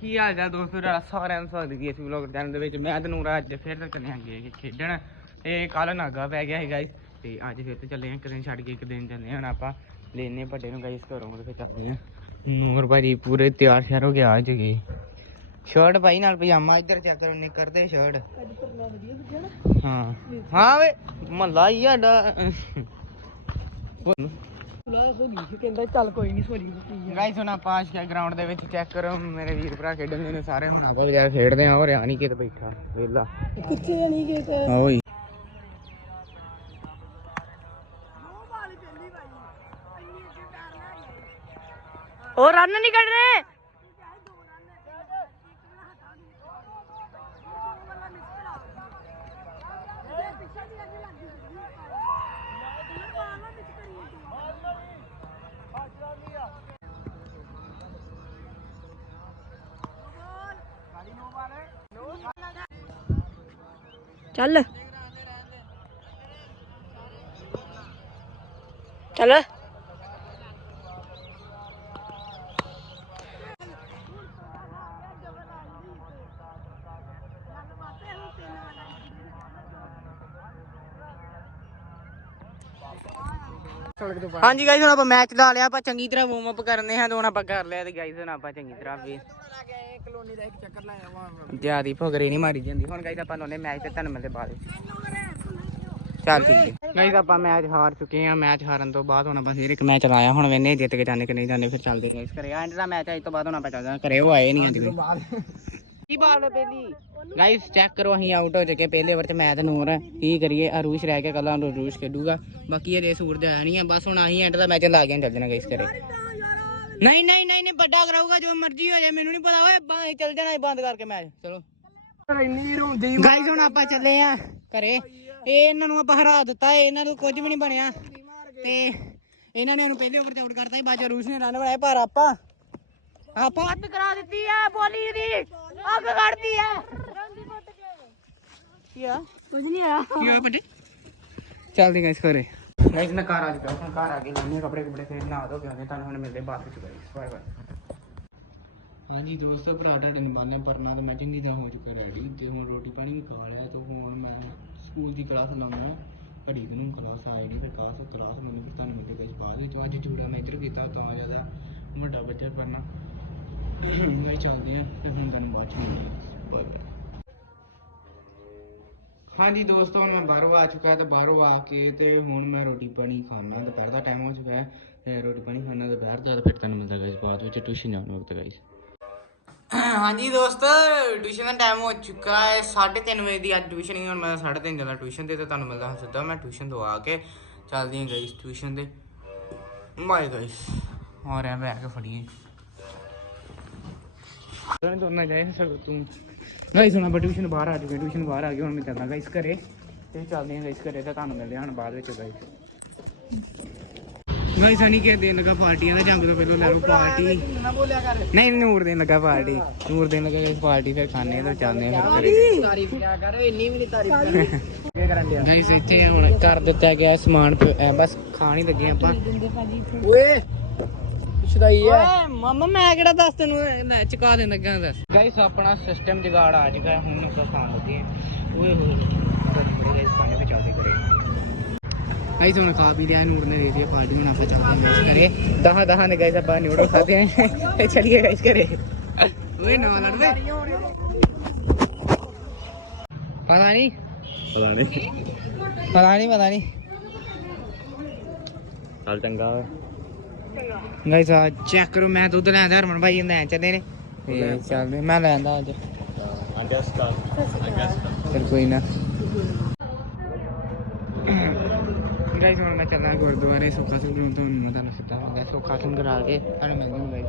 ਕੀ ਹਾਲ ਚਾਲ ਦੋਸਤੋ? ਤੁਹਾਡਾ ਸਾਰਿਆਂ ਨੂੰ ਸਵਾਗਤ ਹੈ ਇਸ ਵਲੌਗ ਚੈਨਲ ਦੇ ਵਿੱਚ। ਮੈਂ ਤੇ ਨੂਰਾ ਅੱਜ ਫਿਰ ਤੋਂ ਚੱਲੇ ਆਂਗੇ ਖੇਡਣ ਤੇ ਕੱਲ ਨਾਗਾ ਪੈ ਗਿਆ ਸੀ ਗਾਇਸ ਤੇ ਅੱਜ ਫਿਰ ਤੋਂ ਚੱਲੇ ਆਂ ਇੱਕ ਦਿਨ ਛੱਡ ਕੇ ਇੱਕ ਦਿਨ ਚੱਲੇ ਹੁਣ ਆਪਾਂ ਲੈਨੇ ਵੱਡੇ ਨੂੰ ਗਾਇਸ ਘਰੋਂ ਤੇ ਫਿਰ ਚੱਲਦੇ ਆਂ ਨੂਰ ਭਾਜੀ ਪੂਰੇ ਤਿਆਰ ਸ਼ਿਆਰ ਹੋ ਗਿਆ ਅੱਜ ਗਏ ਸ਼ਰਟ ਪਾਈ ਨਾਲ ਪਜਾਮਾ, ਇੱਧਰ ਚੈੱਕ ਕਰੋ ਨਿੱਕਰ ਤੇ ਸ਼ਰਟ ਹਾਂ। ਹਾਂ ਵੇ, ਮੱਲਾ ਹੀ ਸਾਡਾ। ਕਹਿੰਦਾ ਚੱਲ ਕੋਈ ਨਹੀਂ ਸੋਰੀ ਕੀ ਗਾਇਸ ਹੁਣ ਆਪਾਂ ਆਸ਼ਕਾ ਗਰਾਊਂਡ ਦੇ ਵਿੱਚ ਚੈੱਕ ਕਰੋ ਮੇਰੇ ਵੀਰ ਭਰਾ ਖੇਡਣ ਦੇ ਨੇ ਸਾਰੇ। ਹੁਣ ਆਪਾਂ ਵਗੈਰਾ ਖੇਡਦੇ ਆ ਉਹ ਰਿਆ ਨਹੀਂ ਕਿਤੇ ਬੈਠਾ ਵੇਲਾ। ਕਿੱਥੇ ਨਹੀਂ ਗਏ ਤੇ ਆ ਓਏ। ਉਹ ਰਨ ਨਹੀਂ ਕੱਢਣੇ ਚੱਲ ਚੱਲ ਹਾਂਜੀ ਗਾਇਸ ਹੁਣ ਆਪਾਂ ਮੈਚ ਲਾ ਲਿਆ, ਆਪਾਂ ਚੰਗੀ ਤਰ੍ਹਾਂ ਵਾਰਮ ਅਪ ਕਰਨੇ ਹਾਂ ਤੇ ਹੁਣ ਆਪਾਂ ਕਰ ਲਿਆ ਤੇ ਗਾਇਸ ਹੁਣ ਆਪਾਂ ਚੰਗੀ ਤਰ੍ਹਾਂ ਵੀ ਕਲੋਨੀ ਦਾ ਇੱਕ ਚੱਕਰ ਲਾਇਆ ਵਾ ਜਿਆਦੀ ਫਗਰੇ ਨਹੀਂ ਮਾਰੀ ਜਾਂਦੀ। ਹੁਣ ਗਾਇਸ ਆਪਾਂ ਲਾਉਨੇ ਮੈਚ ਤੇ ਤੁਹਾਨੂੰ ਮਿਲਦੇ ਬਾਅਦ ਚੱਲ ਠੀਕ ਹੈ। ਗਾਇਸ ਆਪਾਂ ਮੈਚ ਹਾਰ ਚੁੱਕੇ ਹਾਂ। ਮੈਚ ਹਾਰਨ ਤੋਂ ਬਾਅਦ ਹੁਣ ਆਪਾਂ ਫਿਰ ਇੱਕ ਮੈਚ ਲਾਇਆ। ਹੁਣ ਵੇਨੇ ਜਿੱਤ ਕੇ ਜਾਣੇ ਕਿ ਨਹੀਂ ਜਾਣੇ, ਫਿਰ ਚੱਲਦੇ ਗਾਇਸ ਕਰੇ ਐਂਡ ਦਾ ਮੈਚ ਅੱਜ ਤੋਂ ਬਾਅਦ ਹੁਣ ਆਪਾਂ ਚੱਲਦੇ ਹਾਂ। ਉਹ ਆਏ ਨਹੀਂ ਅੱਜ ਕੀ ਬਾਲ? ਪਹਿਲੀ ਗਾਇਸ ਚੈੱਕ ਕਰੋ ਅਸੀਂ ਆਊਟ ਹੋ ਚੁੱਕੇ ਪਹਿਲੇ ਓਵਰ ਚ ਮੈਂ ਤੇ ਨੂਰ ਕੀ ਕਰੀਏ? ਅਰੂਸ਼ ਰਹਿ ਕੇ ਕੱਲਾ ਅਰੂਸ਼ ਖੇਡੂਗਾ। ਬਾਕੀ ਇਹ ਸੂਰਜ ਆਇਆ ਨਹੀਂ ਹੈ ਬਸ ਹੁਣ ਅਸੀਂ ਐਂਡ ਦਾ ਮੈਚ ਲਾ ਕੇ ਚੱਲ ਜਾਣਾ ਗਾਇਸ ਕਰੇ ਨਹੀਂ ਨਹੀਂ ਨਹੀਂ ਨਹੀਂ ਵੱਡਾ ਕਰਾਊਗਾ ਜੋ ਮਰਜ਼ੀ ਹੋ ਜਾਏ ਮੈਨੂੰ ਨਹੀਂ ਪਤਾ। ਓਏ ਚੱਲ ਜਾਣਾ ਇਹ ਬੰਦ ਕਰਕੇ ਮੈਚ ਚਲੋ। ਗਾਇਸ ਹੁਣ ਆਪਾਂ ਚੱਲੇ ਆ ਘਰੇ। ਇਹ ਇਹਨਾਂ ਨੂੰ ਆਪਾਂ ਹਰਾ ਦਿੱਤਾ ਇਹਨਾਂ ਨੂੰ ਕੁਝ ਵੀ ਨਹੀਂ ਬਣਿਆ। ਤੇ ਇਹਨਾਂ ਨੇ ਉਹਨੂੰ ਪਹਿਲੇ ਓਵਰ ਚ ਆਊਟ ਕਰਤਾ ਸੀ ਚ ਰੂਸ ਨੇ ਰਨ ਬਣਾਏ ਪਰ ਆਪਾਂ ਆਪਾਂ ਹੱਥ ਕਰਾ ਦਿੱਤੀ ਆ ਬੋਲੀ ਦੀ ਅੱਗ ਕੱਢਦੀ ਆ। ਕੀ ਆ? ਕੁਝ ਨਹੀਂ ਆ ਕੀ ਹੋਇਆ ਪੱਟੇ ਚੱਲਦੀ ਗਾਇਸ ਘਰੇ। ਗਾਇਸ ਮੈਂ ਘਰ ਆ ਚੁੱਕਾ ਹੁਣ ਘਰ ਆ ਕੇ ਲੈਣੇ ਕੱਪੜੇ ਕੁਪੜੇ ਫਿਰ ਨਹਾ ਧੋ ਕੇ ਆਉਂਦੇ ਤੁਹਾਨੂੰ ਹੁਣ ਮਿਲਦੇ ਬਾਅਦ ਵਿੱਚ ਗਾਇਸ। Bye bye. ਹਾਂਜੀ ਦੋਸਤੋ ਭਰਾ ਤੁਹਾਡੇ ਨੂੰ ਬੰਨੇ ਪਰਨਾ ਤੇ ਮੈਂ ਚੰਗੀ ਤਰ੍ਹਾਂ ਹੋ ਚੁੱਕਾ ਰੈਡੀ ਤੇ ਹੁਣ ਰੋਟੀ ਪਾਣੀ ਵੀ ਖਾ ਲਿਆ ਤੇ ਹੁਣ ਮੈਂ ਸਕੂਲ ਦੀ ਕਲਾਸ ਲਾਉਣਾ ਘੜੀ ਨੂੰ ਕਲਾਸ ਆਈ ਨਹੀਂ ਫਿਰ ਕਲਾਸ ਕਲਾਸ ਮੈਨੂੰ ਫਿਰ ਤੁਹਾਨੂੰ ਮਿਲਦੇ ਗਾਇਸ ਬਾਅਦ ਵਿੱਚ। ਅੱਜ ਜੂੜਾ ਮੈਂ ਇੱਧਰ ਕੀਤਾ ਤਾਂ ਜ਼ਿਆਦਾ ਵੱਡਾ ਬੱਚਾ ਪਰਨਾ। ਮੈਂ ਚੱਲਦੇ ਆ ਤੇ ਹੁਣ ਤੁਹਾਨੂੰ ਬਾਅਦ ਚ ਮਿਲਦੇ ਬਾਏ ਬਾਏ ਹਾਂਜੀ ਦੋਸਤੋ ਹੁਣ ਮੈਂ ਬਾਹਰੋਂ ਆ ਚੁੱਕਾ ਤੇ ਬਾਹਰੋਂ ਆ ਕੇ ਤੇ ਹੁਣ ਮੈਂ ਰੋਟੀ ਪਾਣੀ ਖਾਣਾ ਦੁਪਹਿਰ ਦਾ ਟਾਈਮ ਹੋ ਚੁੱਕਾ ਹੈ। ਤੇ ਰੋਟੀ ਪਾਣੀ ਖਾਣਾ ਦੁਪਹਿਰ ਦਾ ਫਿਰ ਤੁਹਾਨੂੰ ਮਿਲਦਾ ਗਾਇਸ ਬਾਅਦ ਵਿੱਚ ਟਿਊਸ਼ਨ ਜਾਣ ਵਕਤ ਗਾਇਸ ਹਾਂਜੀ ਦੋਸਤੋ ਟਿਊਸ਼ਨ ਦਾ ਟਾਈਮ ਹੋ ਚੁੱਕਾ ਹੈ 3:30 ਵਜੇ ਦੀ ਅੱਜ ਟਿਊਸ਼ਨ ਹੀ ਹੁਣ ਮੈਂ 3:30 ਜਾਣਾ ਟਿਊਸ਼ਨ ਤੇ ਤੇ ਤੁਹਾਨੂੰ ਮਿਲਦਾ ਹਾਂ ਸਿੱਧਾ ਮੈਂ ਟਿਊਸ਼ਨ ਤੋਂ ਆ ਕੇ ਚੱਲਦੀ ਹਾਂ ਗਾਇਸ ਟਿਊਸ਼ਨ ਤੇ। ਬਾਏ ਗਾਇਸ ਹੋ ਰਿਹਾ ਬੈਗ ਫੜੀਏ। ਗਾਇਸ ਹੁਣ ਆਪਾਂ ਟਿਊਸ਼ਨ ਬਾਹਰ ਆ ਚੁੱਕੇ ਟਿਊਸ਼ਨ ਬਾਹਰ ਆ ਗਏ ਹੁਣ ਮੈਂ ਚੱਲਦਾ ਗਾਇਸ ਘਰੇ ਤੇ ਚੱਲਦੇ ਹਾਂ ਗਾਇਸ ਘਰੇ ਤਾਂ ਤੁਹਾਨੂੰ ਮਿਲਦੇ ਹਾਂ ਹੁਣ ਬਾਅਦ ਵਿੱਚ ਗਾਇਸ ਗਾਇਸ ਹਣੀ ਕੇ ਦੇਣ ਲੱਗਾ ਪਾਰਟੀਆਂ ਦਾ ਜੰਗ ਤੋਂ ਪਹਿਲਾਂ ਲੈ ਲਓ ਪਾਰਟੀ ਨਾ ਬੋਲਿਆ ਕਰ ਨਹੀਂ ਨੂਰ ਦੇਣ ਲੱਗਾ ਪਾਰਟੀ ਨੂਰ ਦੇਣ ਲੱਗਾ ਗਾਇਸ ਪਾਰਟੀ ਫਿਰ ਖਾਣੇ ਤੇ ਚੱਲਦੇ ਫਿਰ ਘਰੇ ਤਾਰੀਫ ਕਿਆ ਕਰ ਇੰਨੀ ਵੀ ਨਹੀਂ ਤਾਰੀਫ ਕੀ ਕਰਨ ਦਿਆ ਗਾਇਸ ਇੱਥੇ ਹੁਣ ਕਰ ਦਿੱਤਾ ਗਿਆ ਸਮਾਨ ਬਸ ਖਾਣ ਹੀ ਲੱਗੇ ਆਪਾਂ ਓਏ ਪੁੱਛਦਾਈ ਆ। ਓਏ ਮਮਾ ਮੈਂ ਕਿਹੜਾ ਦੱਸ ਤੈਨੂੰ ਲੈ ਚੁਕਾ ਦੇਣ ਲੱਗਾ ਦੱਸ ਗਾਇਸ ਆਪਣਾ ਸਿਸਟਮ ਜਗਾੜ ਆ ਚੁੱਕਾ ਹੈ, ਹੁਣ ਆਪਾਂ ਖਾਣ ਲੱਗੇ ਹਾਂ। ਓਏ ਹੋਏ ਬੜੇ ਗਾਇਸ ਖਾਣੇ ਤੇ ਚੱਲਦੇ ਕਰੇ ਗਾਇਸ ਹੁਣ ਖਾ ਪੀ ਲਿਆ ਨੂਰ ਨੇ ਦੇ ਦਿੱਤੀ ਪਾਰਟੀ ਹੁਣ ਆਪਾਂ ਚੱਲਦੇ ਹਾਂ ਕਰੇ ਦਹਾਂ ਦਹਾਂ ਨੇ ਗਾਇਸ ਆਪਾਂ ਨਿਊਡਲ ਖਾਦੇ ਆਂ। ਤੇ ਚਲੀਏ ਗਾਇਸ ਕਰੇ ਓਏ ਨਾ ਲੜਦੇ ਪਤਾ ਨਹੀਂ ਪਤਾ ਨਹੀਂ ਪਤਾ ਨਹੀਂ ਪਤਾ ਨਹੀਂ ਚੱਲ ਚੰਗਾ ਵਾ। ਗਾਇਸ ਆ ਚੈੱਕ ਕਰੋ ਮੈਂ ਦੁੱਧ ਲੈਂਦਾ ਹਰਮਨ ਭਾਈ ਲੈਣ ਚੱਲੇ ਨੇ। ਤੇ ਚੱਲਦੇ ਮੈਂ ਲੈਂਦਾ ਅੱਜ. I guess that. ਚਲ ਕੋਈ ਨਾ। ਗਾਇਸ ਹੁਣ ਮੈਂ ਚੱਲਾਂ ਗੁਰਦੁਆਰੇ ਸੁੱਖਾ ਸਿੰਘ ਨੂੰ ਤੁਹਾਨੂੰ ਮੈਂ ਤੁਹਾਨੂੰ ਸਿੱਧਾ ਹੁੰਦਾ ਸੁੱਖਾ ਸਿੰਘ ਕਰਾ ਕੇ ਤੁਹਾਨੂੰ ਮਿਲ ਜੂਗਾ ਗਾਇਸ